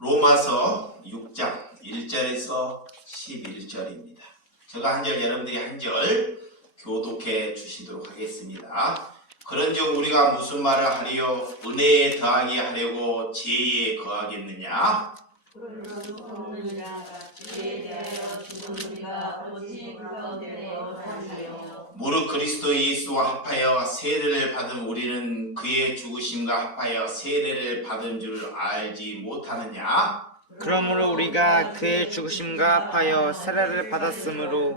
로마서 6장 1절에서 11절입니다. 제가 한 절, 여러분들이 한 절 교독해 주시도록 하겠습니다. 그런즉 우리가 무슨 말을 하리요? 은혜에 더하게 하려고 죄에 거하겠느냐? 무릇 그리스도 예수와 합하여 세례를 받은 우리는 그의 죽으심과 합하여 세례를 받은 줄 알지 못하느냐? 그러므로 우리가 그의 죽으심과 합하여 세례를 받았으므로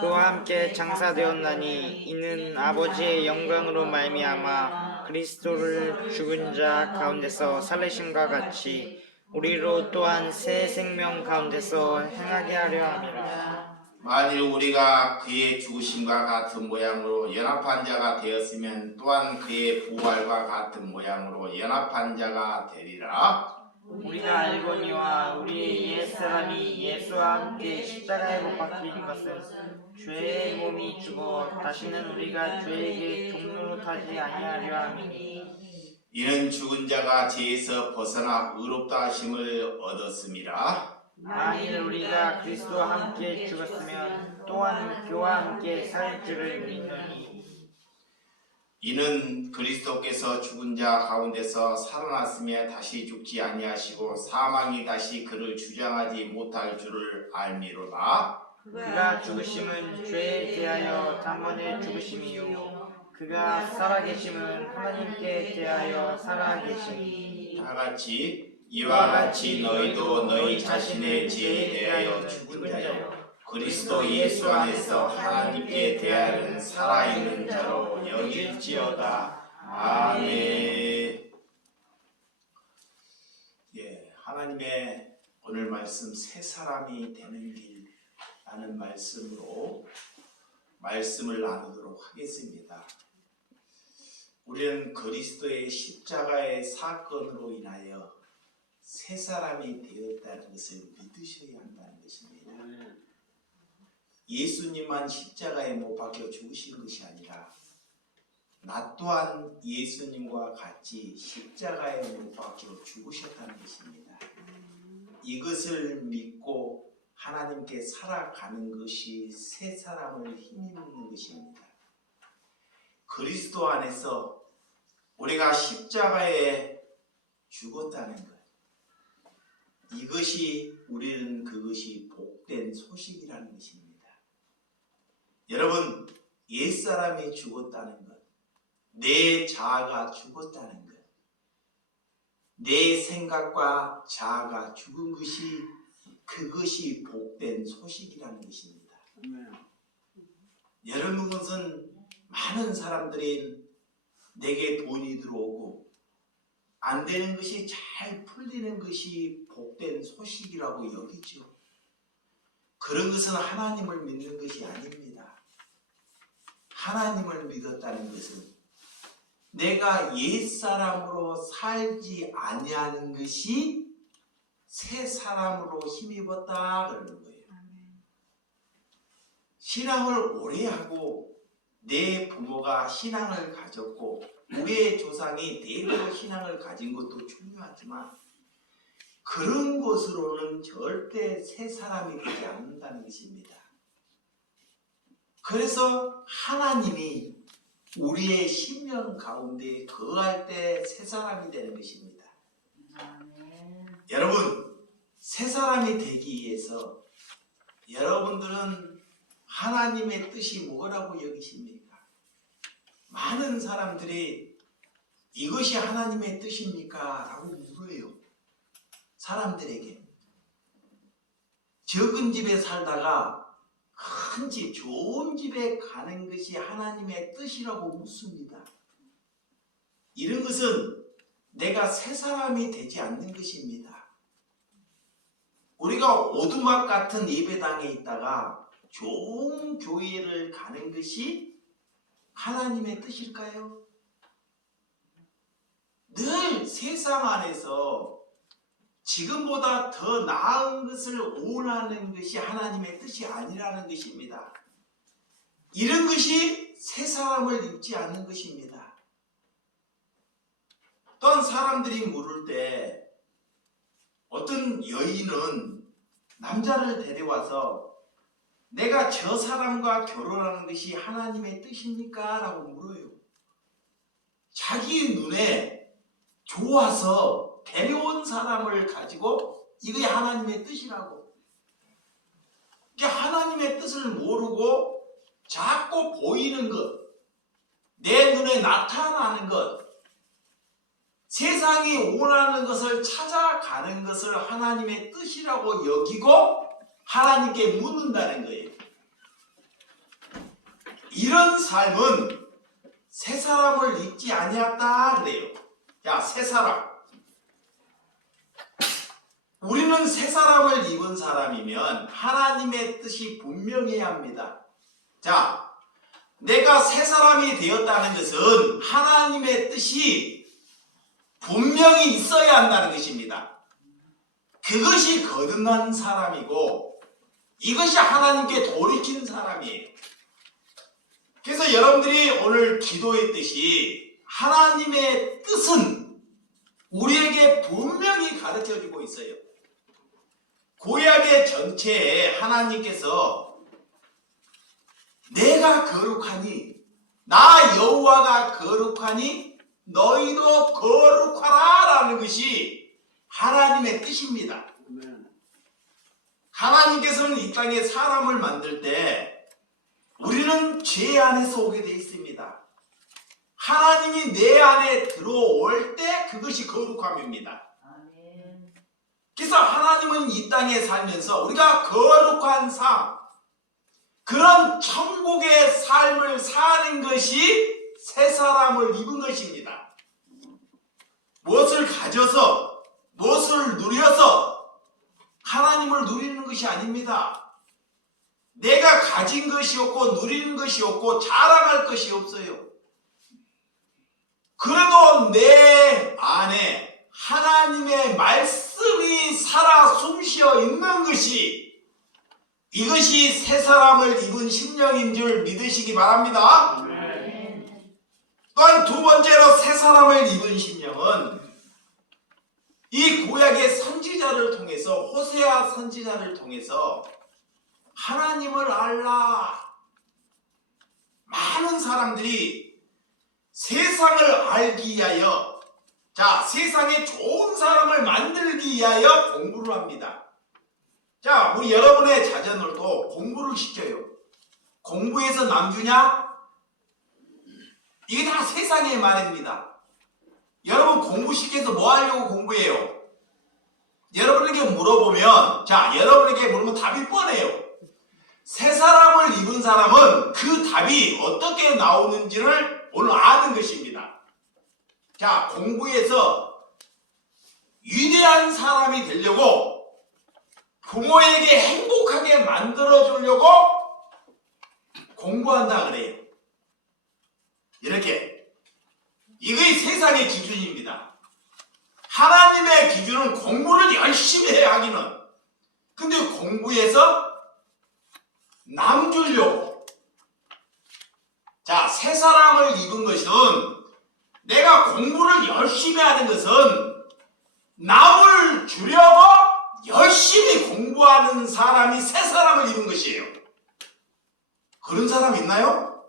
그와 함께 장사되었나니 이는 아버지의 영광으로 말미암아 그리스도를 죽은 자 가운데서 살리심과 같이 우리로 또한 새 생명 가운데서 행하게 하려 함이라. 만일 우리가 그의 죽으심과 같은 모양으로 연합한 자가 되었으면 또한 그의 부활과 같은 모양으로 연합한 자가 되리라. 우리가 알거니와 우리의 옛사람이 예수와 함께 십자가에 못 박힌 것은 죄의 몸이 죽어 다시는 우리가 죄에게 종로로 타지 아니하려 함이니 이는 죽은 자가 죄에서 벗어나 의롭다 하심을 얻었음이라. 만일 우리가 그리스도와 함께 죽었으면 또한 그와 함께 살 줄을 믿노니 이는 그리스도께서 죽은 자 가운데서 살아났으며 다시 죽지 아니하시고 사망이 다시 그를 주장하지 못할 줄을 알미로다. 그가 죽으심은 죄에 대하여 단번에 죽으심이요 그가 살아계심은 하나님께 대하여 살아계심이니 다같이 이와 같이 너희도 너희 자신의 죄에 대하여 죽은 자요 그리스도 예수 안에서 하나님께 대하여 살아있는 자로 여길지어다. 아멘. 하나님의 오늘 말씀 새 사람이 되는 길라는 말씀으로 말씀을 나누도록 하겠습니다. 우리는 그리스도의 십자가의 사건으로 인하여 새 사람이 되었다는 것을 믿으셔야 한다는 것입니다. 예수님만 십자가에 못 박혀 죽으신 것이 아니라 나 또한 예수님과 같이 십자가에 못 박혀 죽으셨다는 것입니다. 이것을 믿고 하나님께 살아가는 것이 새 사람을 힘입는 것입니다. 그리스도 안에서 우리가 십자가에 죽었다는 것, 이것이 우리는 그것이 복된 소식이라는 것입니다. 여러분, 옛사람이 죽었다는 것, 내 자아가 죽었다는 것, 내 생각과 자아가 죽은 것이 그것이 복된 소식이라는 것입니다. 여러분, 그것은 많은 사람들이 내게 돈이 들어오고 안 되는 것이 잘 풀리는 것이 복된 소식이라고 여기죠. 그런 것은 하나님을 믿는 것이 아닙니다. 하나님을 믿었다는 것은 내가 옛사람으로 살지 아니하는 것이 새 사람으로 힘입었다 그러는 거예요. 신앙을 오래 하고 내 부모가 신앙을 가졌고 우리의 조상이 대대로 신앙을 가진 것도 중요하지만 그런 것으로는 절대 새 사람이 되지 않는다는 것입니다. 그래서 하나님이 우리의 심령 가운데 거할 때 새 사람이 되는 것입니다. 여러분, 새 사람이 되기 위해서 여러분들은 하나님의 뜻이 뭐라고 여기십니까? 많은 사람들이 이것이 하나님의 뜻입니까? 라고 물어요. 사람들에게. 적은 집에 살다가 큰 집, 좋은 집에 가는 것이 하나님의 뜻이라고 묻습니다. 이런 것은 내가 새 사람이 되지 않는 것입니다. 우리가 오두막 같은 예배당에 있다가 좋은 교회를 가는 것이 하나님의 뜻일까요? 늘 세상 안에서 지금보다 더 나은 것을 원하는 것이 하나님의 뜻이 아니라는 것입니다. 이런 것이 새 사람을 입지 않는 것입니다. 또한 사람들이 물을 때 어떤 여인은 남자를 데려와서 내가 저 사람과 결혼하는 것이 하나님의 뜻입니까? 라고 물어요. 자기 눈에 좋아서 데려온 사람을 가지고 이게 하나님의 뜻이라고. 이게 하나님의 뜻을 모르고 자꾸 보이는 것, 내 눈에 나타나는 것, 세상이 원하는 것을 찾아가는 것을 하나님의 뜻이라고 여기고 하나님께 묻는다는 거예요. 이런 삶은 새 사람을 입지 아니었다 그래요. 야, 새 사람. 우리는 새 사람을 입은 사람이면 하나님의 뜻이 분명해야 합니다. 자, 내가 새 사람이 되었다는 것은 하나님의 뜻이 분명히 있어야 한다는 것입니다. 그것이 거듭난 사람이고 이것이 하나님께 돌이킨 사람이에요. 그래서 여러분들이 오늘 기도했듯이 하나님의 뜻은 우리에게 분명히 가르쳐주고 있어요. 구약의 전체에 하나님께서 내가 거룩하니 나 여호와가 거룩하니 너희도 거룩하라 라는 것이 하나님의 뜻입니다. 하나님께서는 이 땅에 사람을 만들 때 우리는 죄 안에서 오게 되어 있습니다. 하나님이 내 안에 들어올 때 그것이 거룩함입니다. 그래서 하나님은 이 땅에 살면서 우리가 거룩한 삶, 그런 천국의 삶을 사는 것이 새 사람을 입은 것입니다. 무엇을 가져서, 무엇을 누려서 하나님을 누리는 것이 아닙니다. 내가 가진 것이 없고 누리는 것이 없고 자랑할 것이 없어요. 그래도 내 안에 하나님의 말씀이 살아 숨쉬어 있는 것이 이것이 새 사람을 입은 심령인 줄 믿으시기 바랍니다. 또한 두 번째로 새 사람을 입은 심령은 이 구약의 선지자를 통해서 호세아 선지자를 통해서 하나님을 알라. 많은 사람들이 세상을 알기 위하여, 자, 세상에 좋은 사람을 만들기 위하여 공부를 합니다. 자, 우리 여러분의 자녀들도 공부를 시켜요. 공부해서 남주냐? 이게 다 세상의 말입니다. 여러분 공부시켜서 뭐 하려고 공부해요? 여러분에게 물어보면, 자, 여러분에게 물으면 답이 뻔해요. 새 사람을 입은 사람은 그 답이 어떻게 나오는지를 오늘 아는 것입니다. 자, 공부해서 위대한 사람이 되려고 부모에게 행복하게 만들어주려고 공부한다 그래요. 이렇게. 이것이 세상의 기준입니다. 하나님의 기준은 공부를 열심히 해야 하기는. 근데 공부해서 남 주려고. 자, 새 사람을 입은 것은, 내가 공부를 열심히 하는 것은 남을 주려고 열심히 공부하는 사람이 새 사람을 입은 것이에요. 그런 사람 있나요?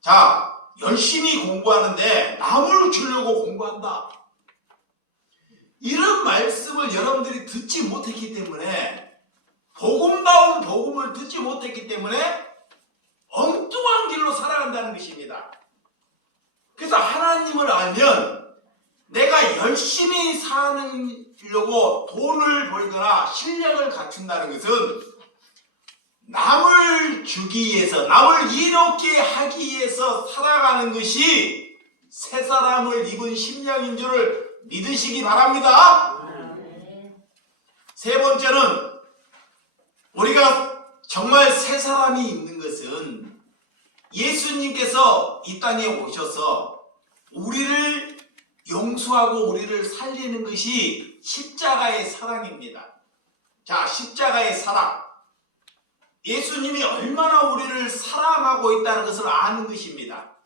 자, 열심히 공부하는데 남을 주려고 공부한다. 이런 말씀을 여러분들이 듣지 못했기 때문에, 복음다운 복음을 듣지 못했기 때문에 엉뚱한 길로 살아간다는 것입니다. 그래서 하나님을 알면 내가 열심히 사려고 돈을 벌거나 실력을 갖춘다는 것은 남을 주기 위해서, 남을 이롭게 하기 위해서 살아가는 것이 새 사람을 입은 심령인 줄을 믿으시기 바랍니다. 세 번째는, 우리가 정말 새 사람이 있는 것은 예수님께서 이 땅에 오셔서 우리를 용서하고 우리를 살리는 것이 십자가의 사랑입니다. 자, 십자가의 사랑. 예수님이 얼마나 우리를 사랑하고 있다는 것을 아는 것입니다.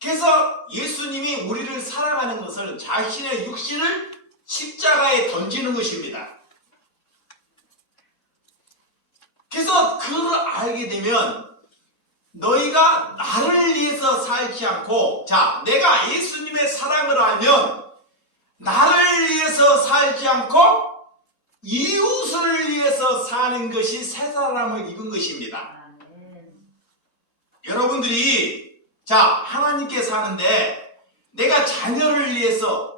그래서 예수님이 우리를 사랑하는 것을 자신의 육신을 십자가에 던지는 것입니다. 그래서 그걸 알게 되면 너희가 나를 위해서 살지 않고, 자, 내가 예수님의 사랑을 알면 나를 위해서 살지 않고 이웃을 위해서 사는 것이 새 사람을 입은 것입니다. 여러분들이 자, 하나님께 사는데 내가 자녀를 위해서,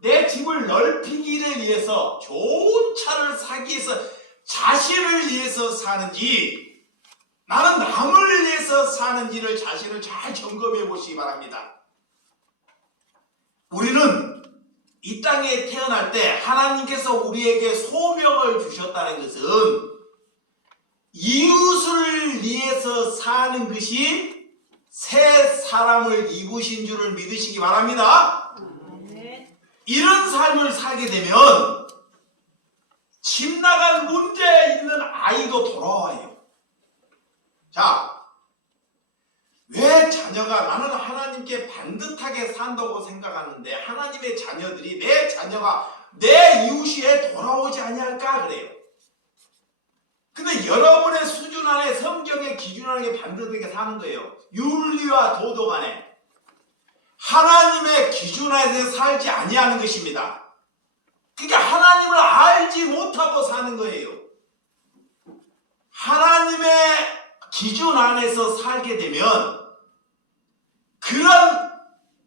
내 집을 넓히기를 위해서, 좋은 차를 사기 위해서, 자신을 위해서 사는지 나는 남을 위해서 사는지를 자신을 잘 점검해 보시기 바랍니다. 우리는 이 땅에 태어날 때 하나님께서 우리에게 소명을 주셨다는 것은 이웃을 위해서 사는 것이 새 사람을 입으신 줄을 믿으시기 바랍니다. 이런 삶을 살게 되면 집 나간 문제 있는 아이도 돌아와요. 자, 왜 자녀가, 나는 하나님께 반듯하게 산다고 생각하는데 하나님의 자녀들이, 내 자녀가 내 이웃에 돌아오지 아니할까 그래요. 근데 여러분의 수준 안에, 성경의 기준 안에 반듯하게 사는 거예요. 윤리와 도덕 안에 하나님의 기준 안에서 살지 아니하는 것입니다. 그러니까 하나님을 알지 못하고 사는 거예요. 하나님의 기준 안에서 살게 되면 그런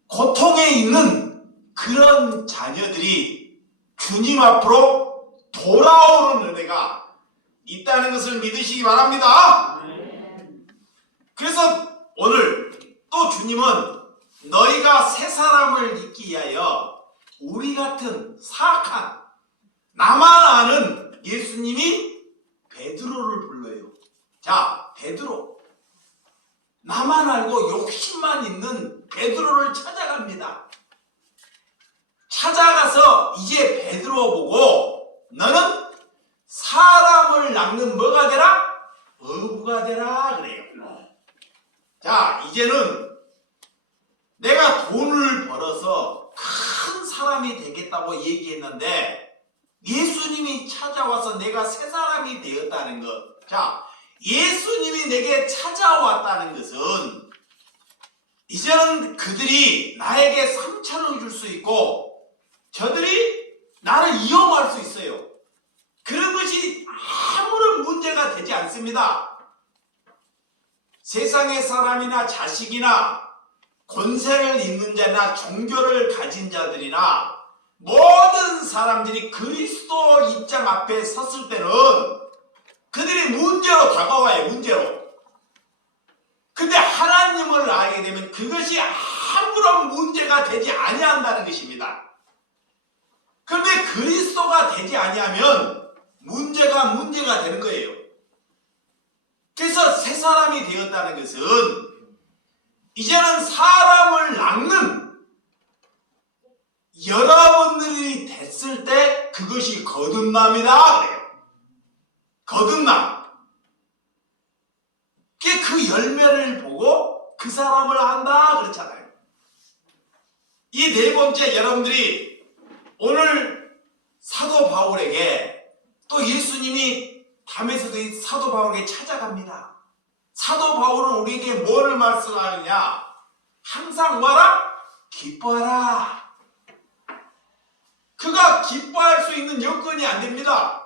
고통에 있는 그런 자녀들이 주님 앞으로 돌아오는 은혜가 있다는 것을 믿으시기 바랍니다. 그래서 오늘 또 주님은 너희가 새 사람을 입기 위하여 우리 같은 사악한, 나만 아는, 예수님이 베드로를 불러요. 자, 베드로, 나만 알고 욕심만 있는 베드로를 찾아갑니다. 찾아가서 이제 베드로 보고 너는 사람을 낚는 뭐가 되라? 어부가 되라 그래요. 자, 이제는 내가 돈을 벌어서 큰 사람이 되겠다고 얘기했는데 예수님이 찾아와서 내가 새 사람이 되었다는 것. 자, 예수님이 내게 찾아왔다는 것은 이제는 그들이 나에게 상처를 줄 수 있고 저들이 나를 이용할 수 있어요. 그런 것이 아무런 문제가 되지 않습니다. 세상의 사람이나 자식이나 권세를 있는 자나 종교를 가진 자들이나 모든 사람들이 그리스도 입장 앞에 섰을 때는 그들이 문제로 다가와요. 문제로. 근데 하나님을 알게 되면 그것이 아무런 문제가 되지 아니한다는 것입니다. 그런데 그리스도가 되지 아니하면 문제가 되는 거예요. 그래서 새 사람이 되었다는 것은 이제는 사람을 낚는 여러분들이 됐을 때 그것이 거듭남이다 그래요. 거듭남. 그 열매를 보고 그 사람을 안다 그렇잖아요. 이 네 번째, 여러분들이 오늘 사도 바울에게 또 예수님이 담에서도 사도 바울에게 찾아갑니다. 사도 바울은 우리에게 뭐를 말씀하느냐? 항상 뭐라? 기뻐하라. 그가 기뻐할 수 있는 여건이 안 됩니다.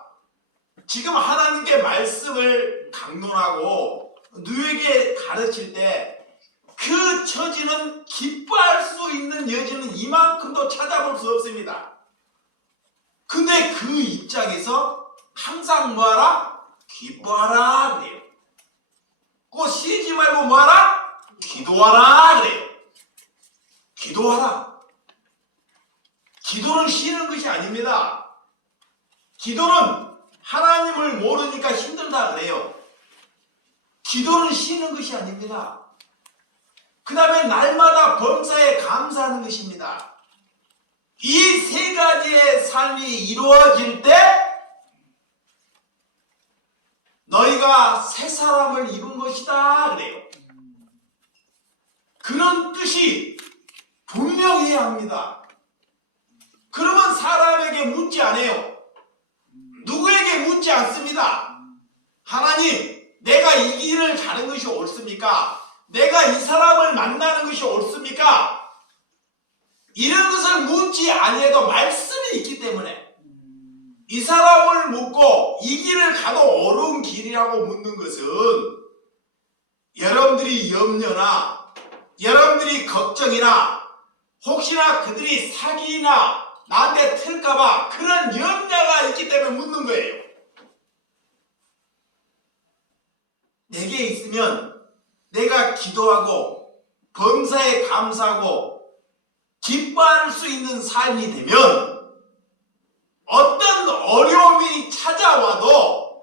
지금 하나님께 말씀을 강론하고 누에게 가르칠 때 그 처지는 기뻐할 수 있는 여지는 이만큼도 찾아볼 수 없습니다. 근데 그 입장에서 항상 뭐하라? 기뻐하라 그래요. 꼭 쉬지 말고 뭐하라? 기도하라 그래요. 기도하라. 기도는 쉬는 것이 아닙니다. 기도는 하나님을 모르니까 힘들다 그래요. 기도는 쉬는 것이 아닙니다. 그 다음에 날마다 범사에 감사하는 것입니다. 이 세 가지의 삶이 이루어질 때 너희가 새 사람을 입은 것이다 그래요. 그런 뜻이 분명해야 합니다. 그러면 사람에게 묻지 않아요. 누구에게 묻지 않습니다. 하나님, 내가 이 길을 가는 것이 옳습니까? 내가 이 사람을 만나는 것이 옳습니까? 이런 것을 묻지 아니해도 말씀이 있기 때문에 이 사람을 묻고 이 길을 가도 옳은 길이라고 묻는 것은 여러분들이 염려나 여러분들이 걱정이나 혹시나 그들이 사기나 나한테 틀까봐 그런 염려가 있기 때문에 묻는 거예요. 내게 있으면 내가 기도하고 범사에 감사하고 기뻐할 수 있는 삶이 되면 어떤 어려움이 찾아와도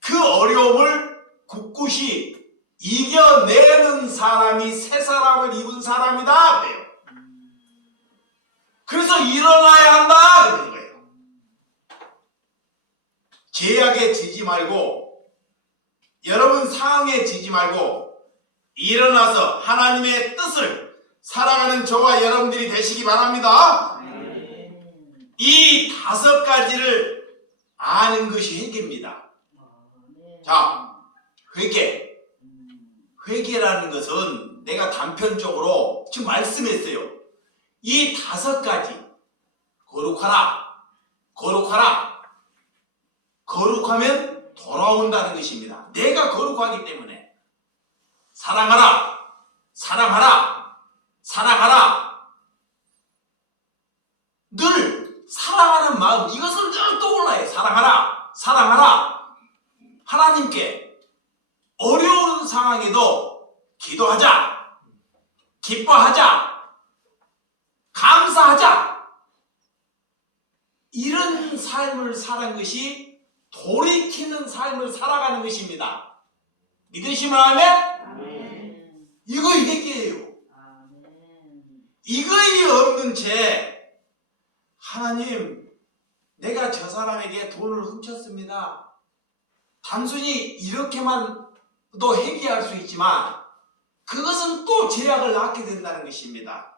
그 어려움을 굳굳이 이겨내는 사람이 새 사람을 입은 사람이다 그래요. 그래서 일어나야 한다 그러는 거예요. 죄악에 지지 말고 여러분 상황에 지지 말고 일어나서 하나님의 뜻을 살아가는 저와 여러분들이 되시기 바랍니다. 이 5가지를 아는 것이 회개입니다. 자, 회개. 회개라는 것은 내가 단편적으로 지금 말씀했어요. 이 5가지. 거룩하라. 거룩하라. 거룩하면 돌아온다는 것입니다. 내가 거룩하기 때문에. 사랑하라. 사랑하라. 사랑하라. 늘 사랑하는 마음, 이것을 늘 떠올라요. 사랑하라. 사랑하라. 하나님께 어려운 상황에도 기도하자. 기뻐하자. 감사하자. 이런 삶을 사는 것이 돌이키는 삶을 살아가는 것입니다. 믿으시면 아멘? 이거 회개예요. 이거이 없는 채 하나님, 내가 저 사람에게 돈을 훔쳤습니다. 단순히 이렇게만도 회개할 수 있지만 그것은 또 죄악을 낳게 된다는 것입니다.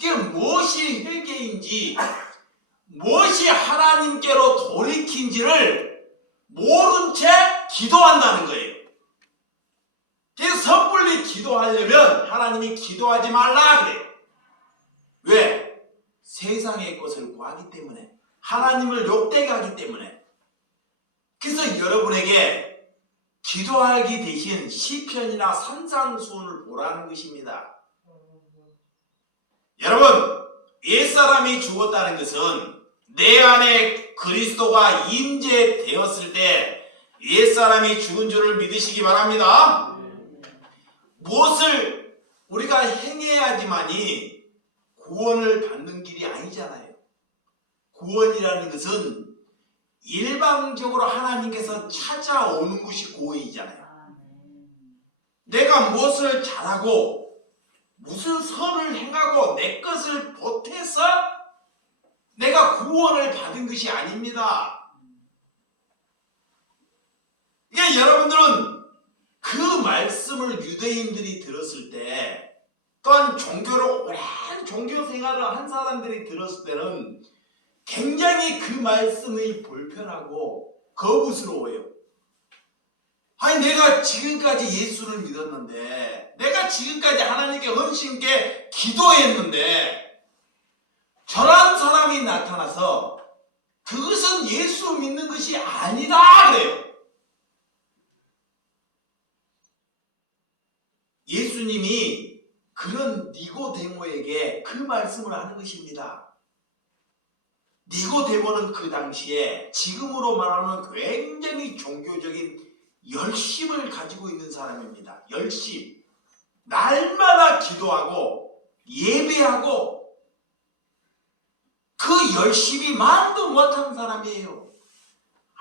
이게 무엇이 회개인지 무엇이 하나님께로 돌이킨지를 모른 채 기도한다는 거예요. 그래서 섣불리 기도하려면 하나님이 기도하지 말라 그래요. 왜? 세상의 것을 구하기 때문에, 하나님을 욕되게 하기 때문에. 그래서 여러분에게 기도하기 대신 시편이나 산상수훈을 보라는 것입니다. 여러분, 옛사람이 죽었다는 것은 내 안에 그리스도가 임재되었을 때 옛사람이 죽은 줄을 믿으시기 바랍니다. 무엇을 우리가 행해야지만이 구원을 받는 길이 아니잖아요. 구원이라는 것은 일방적으로 하나님께서 찾아오는 것이 구원이잖아요. 내가 무엇을 잘하고 무슨 선을 행하고 내 것을 보태서 내가 구원을 받은 것이 아닙니다. 그러니까 여러분들은 그 말씀을 유대인들이 들었을 때, 또한 종교로 오랜 종교 생활을 한 사람들이 들었을 때는 굉장히 그 말씀이 불편하고 거부스러워요. 아니, 내가 지금까지 예수를 믿었는데, 내가 지금까지 하나님께 헌신께 기도했는데 저런 사람이 나타나서 그것은 예수 믿는 것이 아니다 그래요. 예수님이 그런 니고데모에게 그 말씀을 하는 것입니다. 니고데모는 그 당시에 지금으로 말하면 굉장히 종교적인 열심을 가지고 있는 사람입니다. 열심. 날마다 기도하고 예배하고 그 열심이 만도 못한 사람이에요.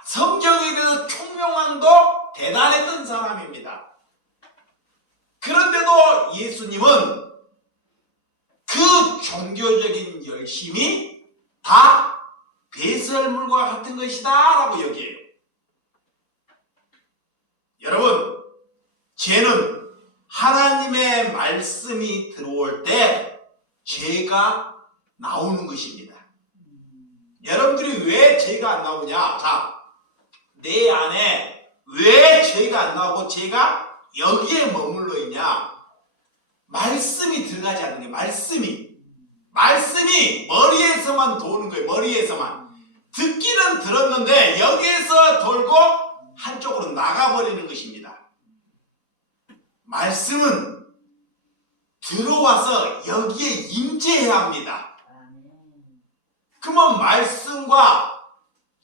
성경에 대해서 총명함도 대단했던 사람입니다. 그런데도 예수님은 그 종교적인 열심이 다 배설물과 같은 것이다 라고 여겨요. 여러분, 죄는 하나님의 말씀이 들어올 때 죄가 나오는 것입니다. 여러분들이 왜 죄가 안 나오냐? 자, 내 안에 왜 죄가 안 나오고 죄가 여기에 머물러 있냐? 말씀이 들어가지 않는 게 말씀이 머리에서만 도는 거예요. 머리에서만. 듣기는 들었는데 여기에서 돌고 한쪽으로 나가버리는 것입니다. 말씀은 들어와서 여기에 임재해야 합니다. 그러면 말씀과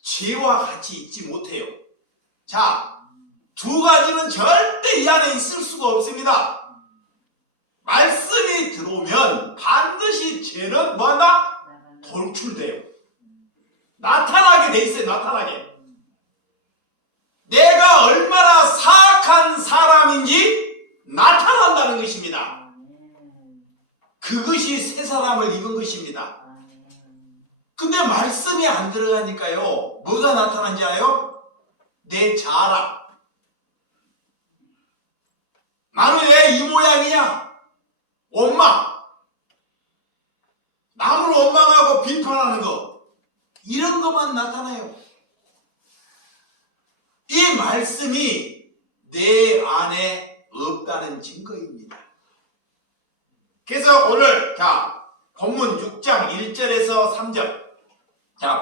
죄와 같이 있지 못해요. 자, 두 가지는 절대 이 안에 있을 수가 없습니다. 말씀이 들어오면 반드시 죄는 뭐하나? 돌출돼요. 나타나게 돼 있어요. 나타나게. 내가 얼마나 사악한 사람인지 나타난다는 것입니다. 그것이 새 사람을 입은 것입니다. 근데 말씀이 안 들어가니까요. 뭐가 나타난지 알아요? 내 자랑. 나는 왜 이 모양이냐? 원망. 남을 원망하고 비판하는 거. 이런 것만 나타나요. 이 말씀이 내 안에 없다는 증거입니다. 그래서 오늘 본문 6장 1절에서 3절.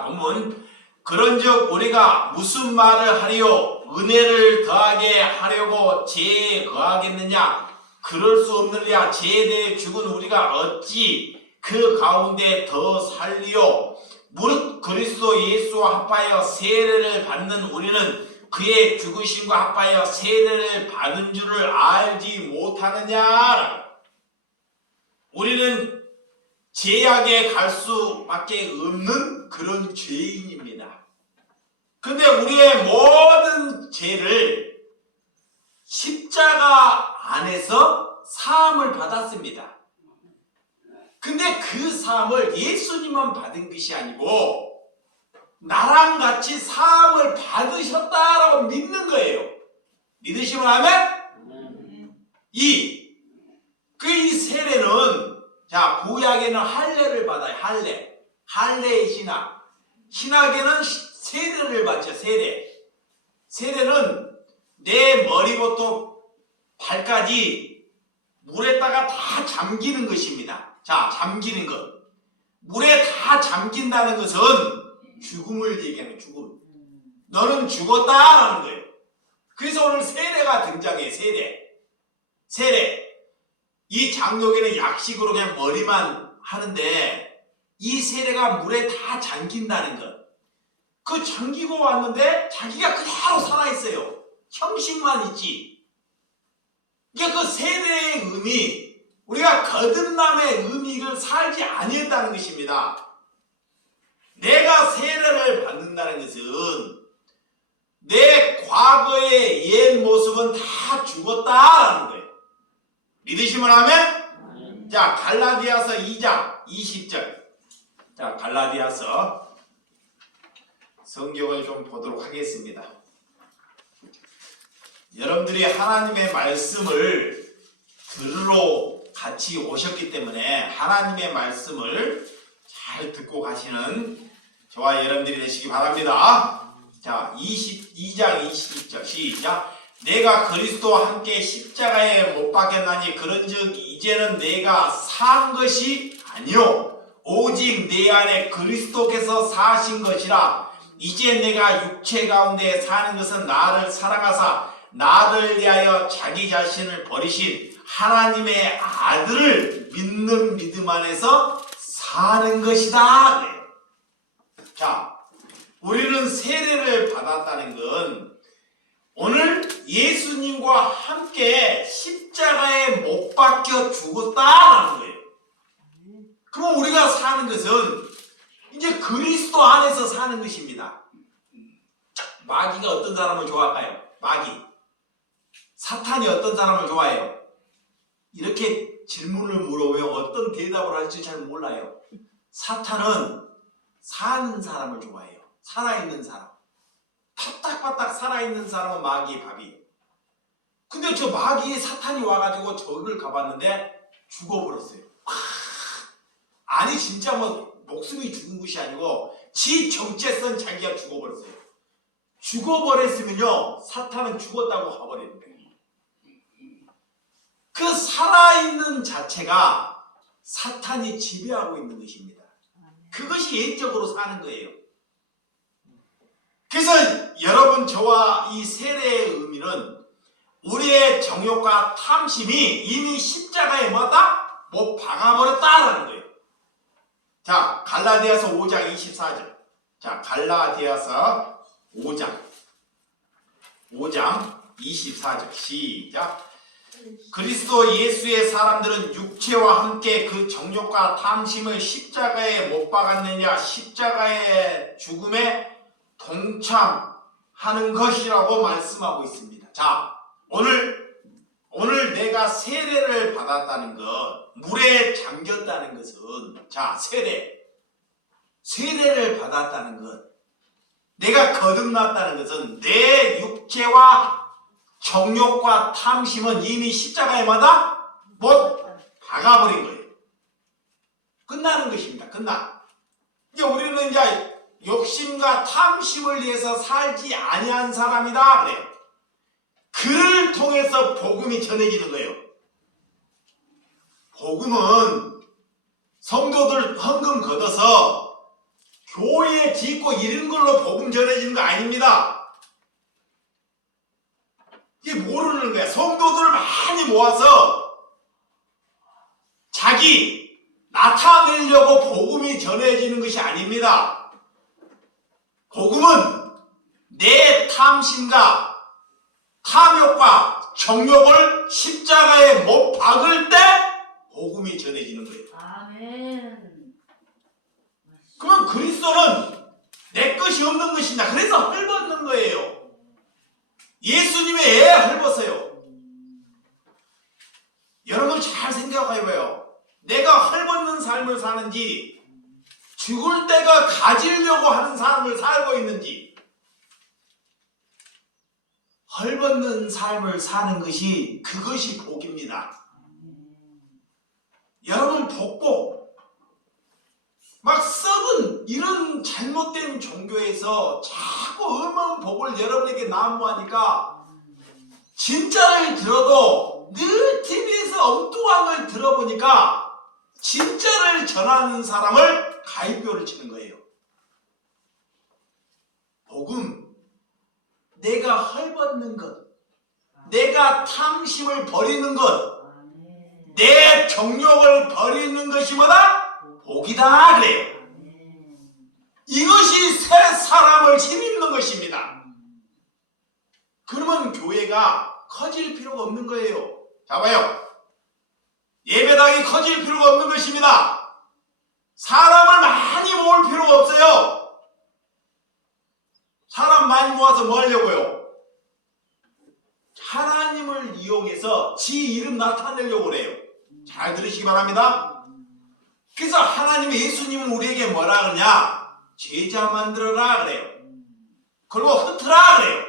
본문 그런즉 우리가 무슨 말을 하리요? 은혜를 더하게 하려고 죄에 거하겠느냐? 그럴 수 없느냐? 죄에 대해 죽은 우리가 어찌 그 가운데 더 살리요? 무릇 그리스도 예수와 합하여 세례를 받는 우리는 그의 죽으심과 합하여 세례를 받은 줄을 알지 못하느냐? 우리는 죄악에 갈 수밖에 없는 그런 죄인입니다. 근데 우리의 모든 죄를 십자가 안에서 사함을 받았습니다. 근데 그 사함을 예수님만 받은 것이 아니고 나랑 같이 사함을 받으셨다라고 믿는 거예요. 믿으시면 아멘? 이 세례는 구약에는 할례를 받아요. 할례의 신학. 신학에는 세례를 받죠. 세례는 내 머리부터 발까지 물에다가 다 잠기는 것입니다. 잠기는 것. 물에 다 잠긴다는 것은 죽음을 얘기하는 죽음. 너는 죽었다라는 거예요. 그래서 오늘 세례가 등장해요. 세례. 이 장로교는 약식으로 그냥 머리만 하는데 이 세례가 물에 다 잠긴다는 것. 그 잠기고 왔는데 자기가 그대로 살아있어요. 형식만 있지. 그러니까 그 세례의 의미, 우리가 거듭남의 의미를 살지 아니했다는 것입니다. 내가 세례를 받는다는 것은 내 과거의 옛 모습은 다 죽었다라는 거예요. 믿으시면 하면? 갈라디아서 2장 20절. 갈라디아서 성경을 좀 보도록 하겠습니다. 여러분들이 하나님의 말씀을 들으러 같이 오셨기 때문에 하나님의 말씀을 잘 듣고 가시는 저와 여러분들이 되시기 바랍니다. 22장 20절 시작. 내가 그리스도와 함께 십자가에 못 박혔나니 그런즉 이제는 내가 산 것이 아니요 오직 내 안에 그리스도께서 사신 것이라. 이제 내가 육체 가운데 사는 것은 나를 사랑하사 나를 위하여 자기 자신을 버리신 하나님의 아들을 믿는 믿음 안에서 사는 것이다. 우리는 세례를 받았다는 건 오늘 예수님과 함께 십자가에 못 박혀 죽었다라는 거예요. 그럼 우리가 사는 것은 이제 그리스도 안에서 사는 것입니다. 마귀가 어떤 사람을 좋아할까요? 사탄이 어떤 사람을 좋아해요? 이렇게 질문을 물어보면 어떤 대답을 할지 잘 몰라요. 사탄은 사는 사람을 좋아해요. 살아있는 사람. 타닥바닥 살아있는 사람은 마귀의 밥이에요. 근데 저 마귀의 사탄이 와가지고 저를 가봤는데 죽어버렸어요. 아니 진짜 뭐 목숨이 죽은 것이 아니고 지 정체성 자기가 죽어버렸어요. 죽어버렸으면요 사탄은 죽었다고 가버리는 거예요. 그 살아있는 자체가 사탄이 지배하고 있는 것입니다. 그것이 예적으로 사는 거예요. 그래서 여러분 저와 이 세례의 의미는 우리의 정욕과 탐심이 이미 십자가에 뭐다? 못 박아버렸다라는 거예요. 자, 갈라디아서 5장 24절. 자, 갈라디아서 5장 24절 시작. 그리스도 예수의 사람들은 육체와 함께 그 정욕과 탐심을 십자가에 못 박았느냐 십자가의 죽음에 동참하는 것이라고 말씀하고 있습니다. 자, 오늘 내가 세례를 받았다는 것, 물에 잠겼다는 것은, 자, 세례를 받았다는 것, 내가 거듭났다는 것은 내 육체와 정욕과 탐심은 이미 십자가에마다 못 박아버린 거예요. 끝나는 것입니다. 이제 우리는 이제 욕심과 탐심을 위해서 살지 아니한 사람이다 그래요. 그를 통해서 복음이 전해지는 거예요. 복음은 성도들 헌금 걷어서 교회 짓고 이런 걸로 복음 전해지는 거 아닙니다. 이게 모르는 거야. 성도들을 많이 모아서 자기 나타내려고 복음이 전해지는 것이 아닙니다. 복음은 내 탐심과 탐욕과 정욕을 십자가에 못 박을 때 복음이 전해지는 거예요. 아멘. 그러면 그리스도는 내 것이 없는 것이냐. 그래서 헐벗는 거예요. 예수님의 애 헐벗어요. 여러분 잘 생각해봐요. 내가 헐벗는 삶을 사는지 죽을 때가 가지려고 하는 삶을 살고 있는지. 헐벗는 삶을 사는 것이 그것이 복입니다. 여러분 복복 막 썩은 이런 잘못된 종교에서 자꾸 음한 복을 여러분에게 난무하니까 진짜를 들어도 늘 TV에서 엉뚱한 걸 들어보니까 진짜를 전하는 사람을 가입교를 치는 거예요. 복음, 내가 헐벗는 것, 내가 탐심을 버리는 것, 내 정욕을 버리는 것이 뭐다? 복이다 그래요. 이것이 새 사람을 힘입는 것입니다. 그러면 교회가 커질 필요가 없는 거예요. 자 봐요. 예배당이 커질 필요가 없는 것입니다. 사람을 많이 모을 필요가 없어요. 사람 많이 모아서 뭐 하려고요? 하나님을 이용해서 지 이름 나타내려고 그래요. 잘 들으시기 바랍니다. 그래서 하나님의 예수님은 우리에게 뭐라 그러냐? 제자 만들어라 그래요. 그리고 흩으라 그래요.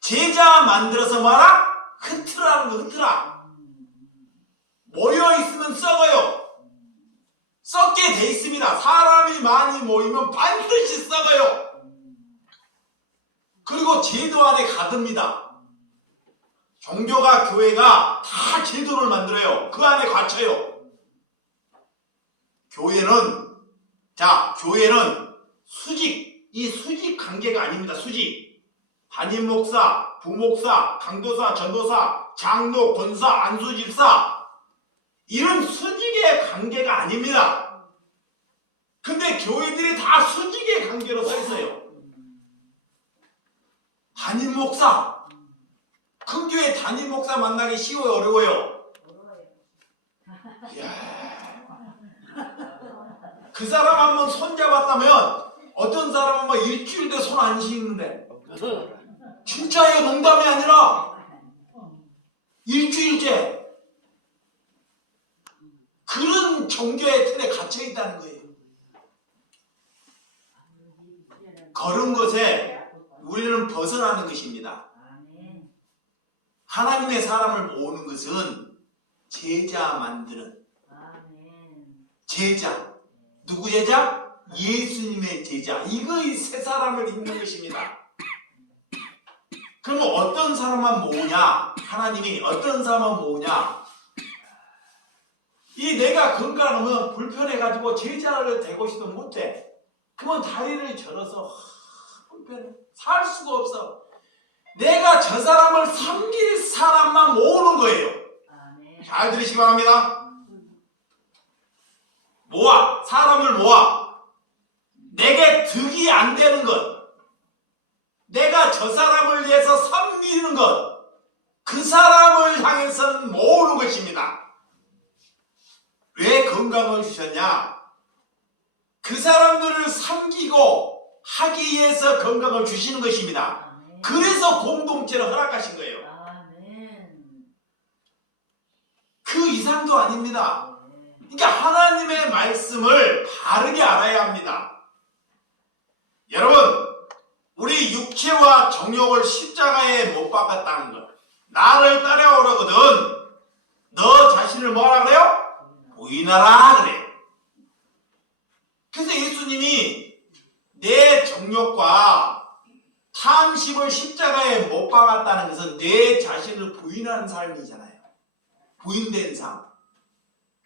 제자 만들어서 뭐라? 흩으라는 거, 흩으라. 모여있으면 썩어요. 썩게 돼 있습니다. 사람이 많이 모이면 반드시 썩어요. 그리고 제도 안에 가듭니다. 종교가 교회가 다 제도를 만들어요. 그 안에 갇혀요. 교회는 수직, 이 수직 관계가 아닙니다. 수직. 담임 목사, 부목사, 강도사, 전도사, 장로, 권사, 안수집사 이런 수직의 관계가 아닙니다. 근데 교회들이 다 수직의 관계로 서 있어요. 담임 목사, 큰 교회 담임 목사 만나기 쉬워요, 어려워요? 이야. 그 사람 한번 손잡았다면 어떤 사람은 막 일주일 돼 손 안 씻는데 진짜예요, 농담이 아니라 일주일째 그런 종교의 틀에 갇혀 있다는 거예요. 그런 것에 우리는 벗어나는 것입니다. 하나님의 사람을 모으는 것은 제자 만드는 제자. 누구 제자? 예수님의 제자. 이거의 새 사람을 입는 것입니다. 그러면 어떤 사람만 모으냐? 하나님이 어떤 사람만 모으냐? 이 내가 건강하면 불편해가지고 제자를 되고 싶어도 못해. 그러면 다리를 절어서 불편해. 살 수가 없어. 내가 저 사람을 섬길 사람만 모으는 거예요. 잘 들으시기 바랍니다. 모아. 사람을 모아. 내게 득이 안 되는 것. 내가 저 사람을 위해서 섬기는 것. 그 사람을 향해서는 모으는 것입니다. 왜 건강을 주셨냐? 그 사람들을 섬기고 하기 위해서 건강을 주시는 것입니다. 그래서 공동체를 허락하신 거예요. 그 이상도 아닙니다. 그러니까 하나님의 말씀을 바르게 알아야 합니다. 여러분, 우리 육체와 정욕을 십자가에 못 박았다는 것. 나를 따라오려거든 너 자신을 뭐하라 그래요? 부인하라 그래요. 그래서 예수님이 내 정욕과 탐심을 십자가에 못 박았다는 것은 내 자신을 부인하는 삶이잖아요. 부인된 삶.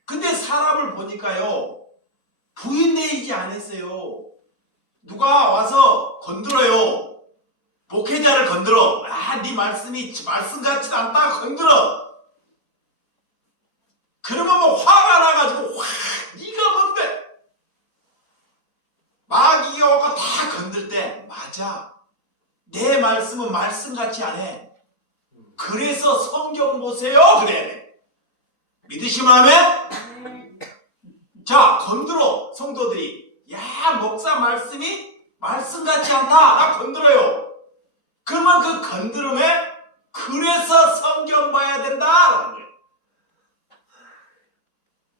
근데 사람을 보니까요, 부인되지 않았어요. 누가 와서 건드려요. 목회자를 건드려. 네 말씀이 말씀 같지도 않다. 건드려. 그러면 뭐 화가 나가지고 네가 뭔데? 마귀가 와서 다 건들 때 맞아. 내 말씀은 말씀 같지 않아. 그래서 성경 보세요. 그래. 믿으시면 하면? 자, 건드려 성도들이. 야, 목사 말씀이 말씀 같지 않다. 나 건드려요. 그러면 그 건드림에 그래서 성경 봐야 된다라는 거예요.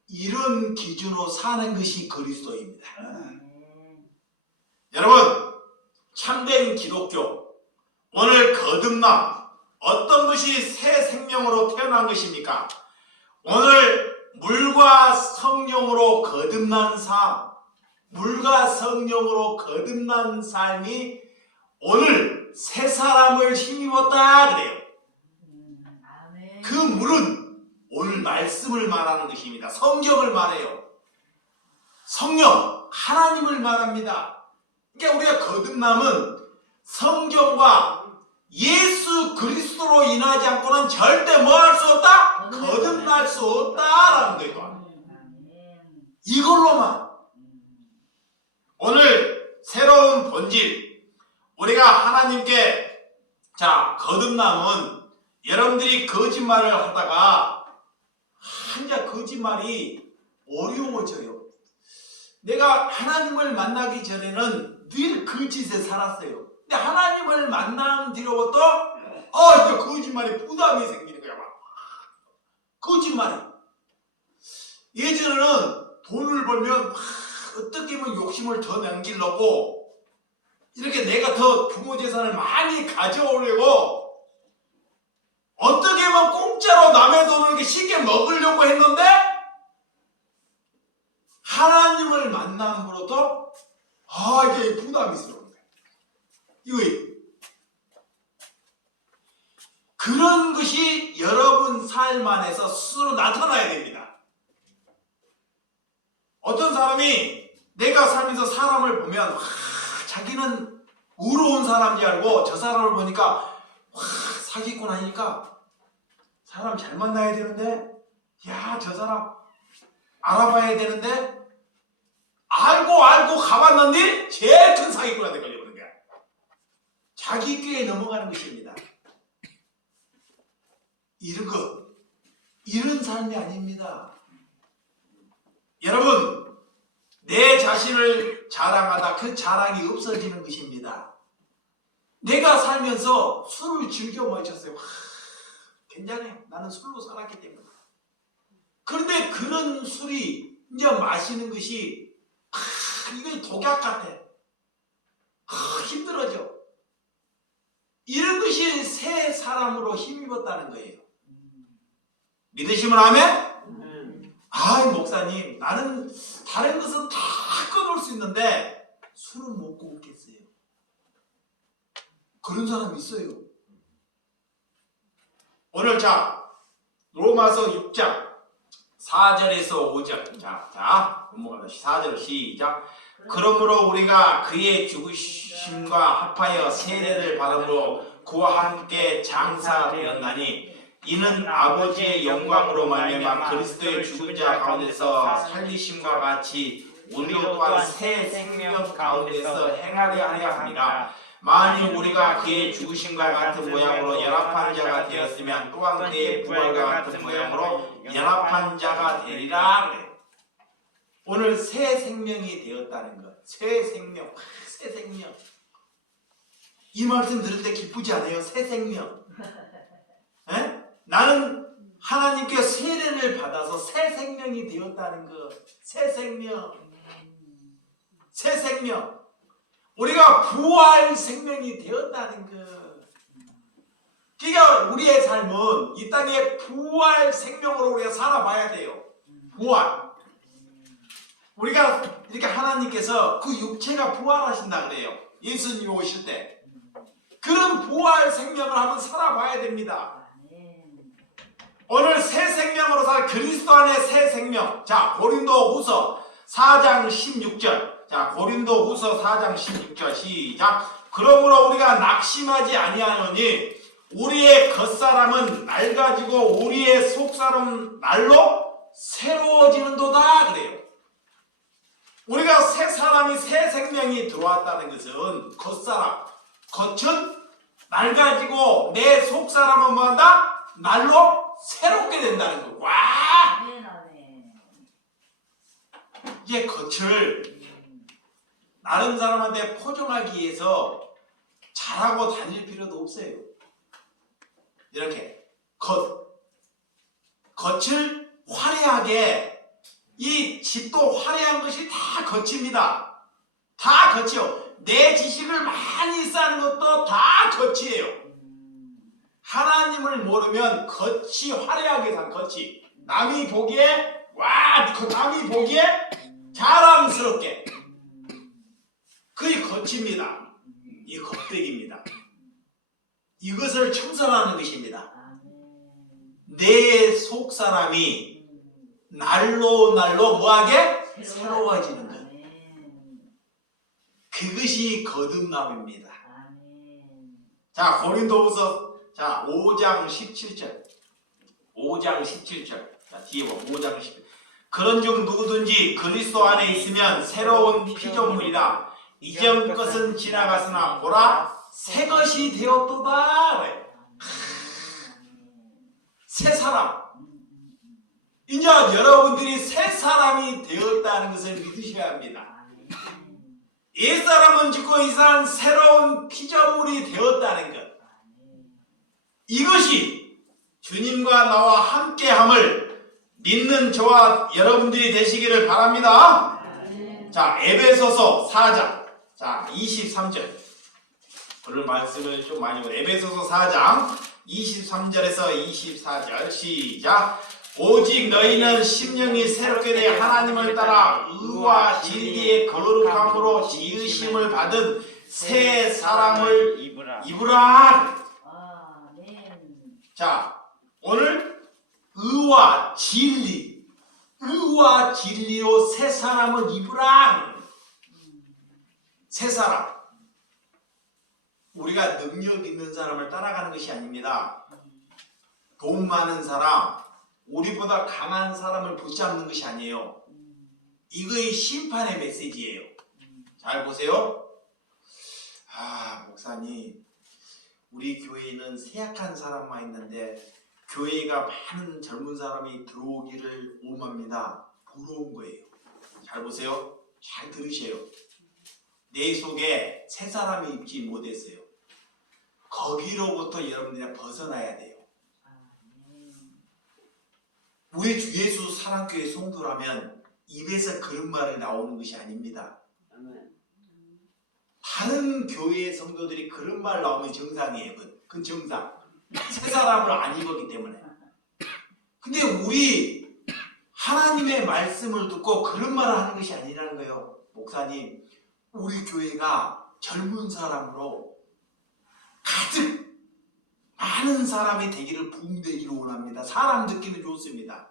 이런 기준으로 사는 것이 그리스도입니다. 여러분, 참된 기독교, 오늘 거듭남, 어떤 것이 새 생명으로 태어난 것입니까? 오늘 물과 성령으로 거듭난 삶, 물과 성령으로 거듭난 삶이 오늘 새 사람을 힘입었다 그래요. 그 물은 오늘 말씀을 말하는 것입니다. 성경을 말해요. 성령, 하나님을 말합니다. 그러니까 우리가 거듭남은 성경과 예수 그리스도로 인하지 않고는 절대 뭐 할 수 없다? 거듭날 수 없다라는 거예요. 이걸로만. 오늘 새로운 본질, 우리가 하나님께, 자, 거듭남은 여러분들이 거짓말을 하다가 한자 거짓말이 어려워져요. 내가 하나님을 만나기 전에는 늘 거짓에 살았어요. 근데 하나님을 만난 뒤로부터 이제 거짓말에 부담이 생기는 거야. 거짓말이. 예전에는 돈을 벌면 어떻게 하면 욕심을 더 남기려고 이렇게 내가 더 부모 재산을 많이 가져오려고 어떻게 하면 공짜로 남의 돈을 이렇게 쉽게 먹으려고 했는데 하나님을 만남으로부터 이게 부담스러운 거예요. 이거 그런 것이 여러분 삶 안에서 스스로 나타나야 됩니다. 어떤 사람이 내가 살면서 사람을 보면 자기는 의로운 사람인 줄 알고 저 사람을 보니까 사기꾼 아니니까 사람 잘 만나야 되는데 저 사람 알아봐야 되는데 알고 가봤는데 제일 큰 사기꾼한테 걸려버린 거야. 자기 꾀에 넘어가는 것입니다. 이런 삶이 아닙니다. 여러분, 내 자신을 자랑하다 그 자랑이 없어지는 것입니다. 내가 살면서 술을 즐겨 마셨어요. 괜찮아요. 나는 술로 살았기 때문에. 그런데 그런 술이 이제 마시는 것이 이거 독약 같아. 힘들어져. 이런 것이 새 사람으로 힘입었다는 거예요. 믿으시면 아멘? 목사님, 나는 다른 것은 다 끊을 수 있는데 술은 못 끊겠어요. 그런 사람 있어요. 오늘 자 로마서 6장 4절에서 5절 자 넘어가다 4절 시작. 그러므로 우리가 그의 죽으심과 합하여 세례를 받음으로 그와 함께 장사되었나니 이는 아버지의 영광으로 말미암아 그리스도의 죽은 자 가운데서 살리심과 같이 우리도 또한 새 생명 가운데서 행하려 하려 함이라. 만일 우리가 그의 죽으심과 같은 모양으로 연합한 자가 되었으면 또한 그의 부활과 같은 모양으로 연합한 자가 되리라 그래. 오늘 새 생명이 되었다는 것. 새 생명, 새 생명. 이 말씀 들을 때 기쁘지 않아요? 새 생명. 에? 나는 하나님께 세례를 받아서 새 생명이 되었다는 것. 새 생명. 새 생명. 우리가 부활 생명이 되었다는 것. 그러니까 우리의 삶은 이 땅에 부활 생명으로 우리가 살아봐야 돼요. 부활. 우리가 이렇게 하나님께서 그 육체가 부활하신다 그래요. 예수님이 오실 때. 그런 부활 생명을 한번 살아봐야 됩니다. 오늘 새 생명으로 살 그리스도 안에 새 생명. 자, 고린도후서 4장 16절. 자, 고린도후서 4장 16절 시작. 그러므로 우리가 낙심하지 아니하노니 우리의 겉사람은 낡아지고 우리의 속사람은 날로 새로워지는도다 그래요. 우리가 새 사람이 새 생명이 들어왔다는 것은 겉사람, 겉은 낡아지고 내 속사람은 뭐한다? 날로 새롭게 된다는 거. 와! 이게 겉을 다른 사람한테 포장하기 위해서 잘하고 다닐 필요도 없어요. 이렇게 겉을 화려하게, 이 집도 화려한 것이 다 겉입니다. 다 겉이요. 내 지식을 많이 쌓는 것도 다 겉이에요. 하나님을 모르면 겉이 화려하게 산 겉이. 남이 보기에 남이 보기에 자랑스럽게. 그게 겉입니다. 이 겉백입니다. 이것을 청산하는 것입니다. 내 속사람이 날로 뭐하게? 새로워지는 것. 그것이 거듭남입니다. 자, 고린도후서 5장 17절. 5장 17절. 자, 뒤에 봐. 5장 17절. 그런즉 누구든지 그리스도 안에 있으면 새로운 피조물이라. 이전 것은 지나갔으나 보라 새 것이 되었도다. 새 사람. 이제 여러분들이 새 사람이 되었다는 것을 믿으셔야 합니다. 옛사람은 죽고 이산 새로운 피조물이 되었다는 것. 이것이 주님과 나와 함께함을 믿는 저와 여러분들이 되시기를 바랍니다. 자, 에베소서 4장 23절. 오늘 말씀을 좀 많이 보세요. 에베소서 4장 23절에서 24절 시작. 오직 너희는 심령이 새롭게 되어 하나님을 따라 의와 진리의 거룩함으로 지으심을 받은 새 사람을 입으라. 자, 오늘 의와 진리로 새 사람을 입으라. 새 사람. 우리가 능력 있는 사람을 따라가는 것이 아닙니다. 돈 많은 사람, 우리보다 강한 사람을 붙잡는 것이 아니에요. 이거의 심판의 메시지예요. 잘 보세요. 목사님, 우리 교회에는 쇠약한 사람만 있는데 교회가 많은 젊은 사람이 들어오기를 오맙니다. 부러운 거예요. 잘 보세요. 잘 들으세요. 내 속에 새 사람이 입지 못했어요. 거기로부터 여러분들이 벗어나야 돼요. 우리 주 예수 사랑교회 성도라면 입에서 그런 말이 나오는 것이 아닙니다. 다른 교회의 성도들이 그런 말 나오면 정상이에요. 그건 정상. 새 사람을 안 입었기 때문에. 근데 우리 하나님의 말씀을 듣고 그런 말을 하는 것이 아니라는 거예요. 목사님, 우리 교회가 젊은 사람으로 가득 많은 사람이 되기를 부흥되기를 원합니다. 사람 듣기는 좋습니다.